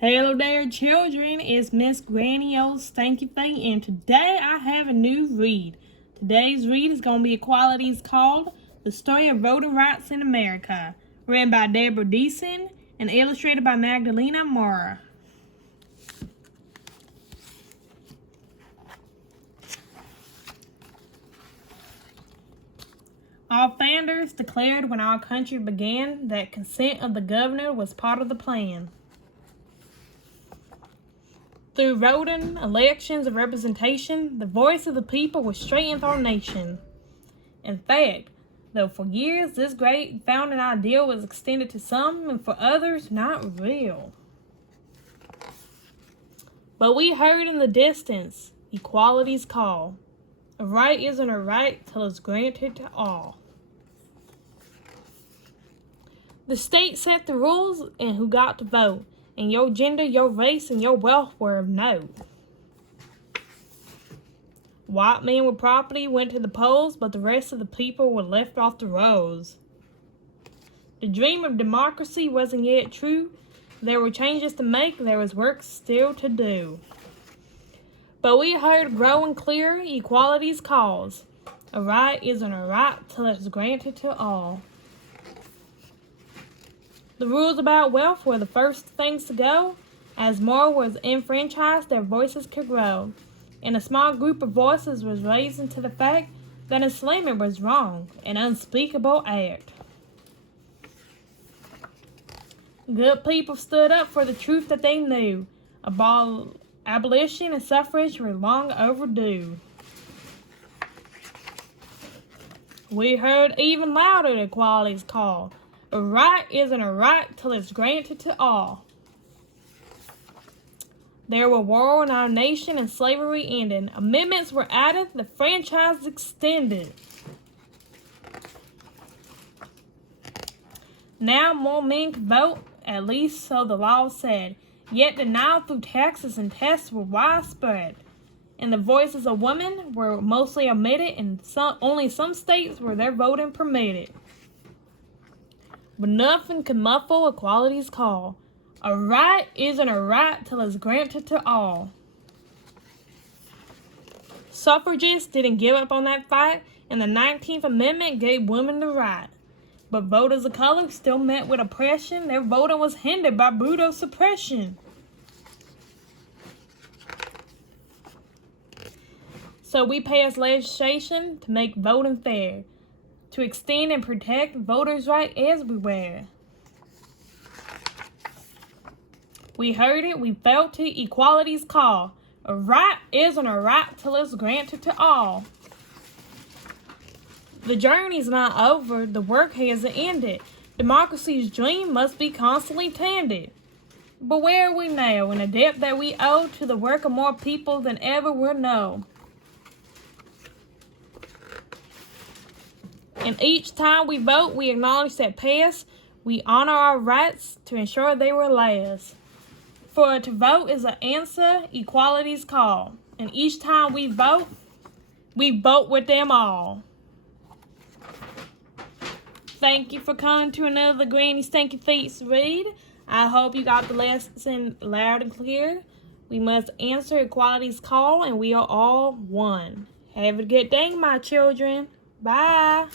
Hello there, children. It's Miss Granny Old Stanky Thing, and today I have a new read. Today's read is going to be Equality's called The Story of Voting Rights in America, written by Deborah Deason and illustrated by Magdalena Mora. All founders declared when our country began that consent of the governor was part of the plan. Through voting, elections, and representation, the voice of the people was strengthened our nation. In fact, though for years this great founding ideal was extended to some and for others not real. But we heard in the distance equality's call. A right isn't a right till it's granted to all. The state set the rules and who got to vote. And your gender, your race, and your wealth were of note. White men with property went to the polls, but the rest of the people were left off the rolls. The dream of democracy wasn't yet true. There were changes to make, there was work still to do. But we heard growing clear equality's cause. A right isn't a right till it's granted to all. The rules about wealth were the first things to go. As more was enfranchised, their voices could grow. And a small group of voices was raised into the fact that enslavement was wrong, an unspeakable act. Good people stood up for the truth that they knew. Abolition and suffrage were long overdue. We heard even louder equality's call. A right isn't a right till it's granted to all. There were war in our nation and slavery ended. Amendments were added, the franchise extended. Now more men could vote, at least so the law said. Yet denial through taxes and tests were widespread. And the voices of women were mostly omitted, and only some states were their voting permitted. But nothing can muffle equality's call. A right isn't a right till it's granted to all. Suffragists didn't give up on that fight, and the 19th Amendment gave women the right. But voters of color still met with oppression. Their voting was hindered by brutal suppression. So we passed legislation to make voting fair, to extend and protect voters' rights everywhere. We heard it, we felt it, equality's call. A right isn't a right till it's granted to all. The journey's not over, the work hasn't ended. Democracy's dream must be constantly tended. But where are we now in the debt that we owe to the work of more people than ever will know? And each time we vote, we acknowledge that past, we honor our rights to ensure they will last. For to vote is an answer, equality's call. And each time we vote with them all. Thank you for coming to another Granny Stanky Feet's read. I hope you got the lesson loud and clear. We must answer equality's call, and we are all one. Have a good day, my children. Bye.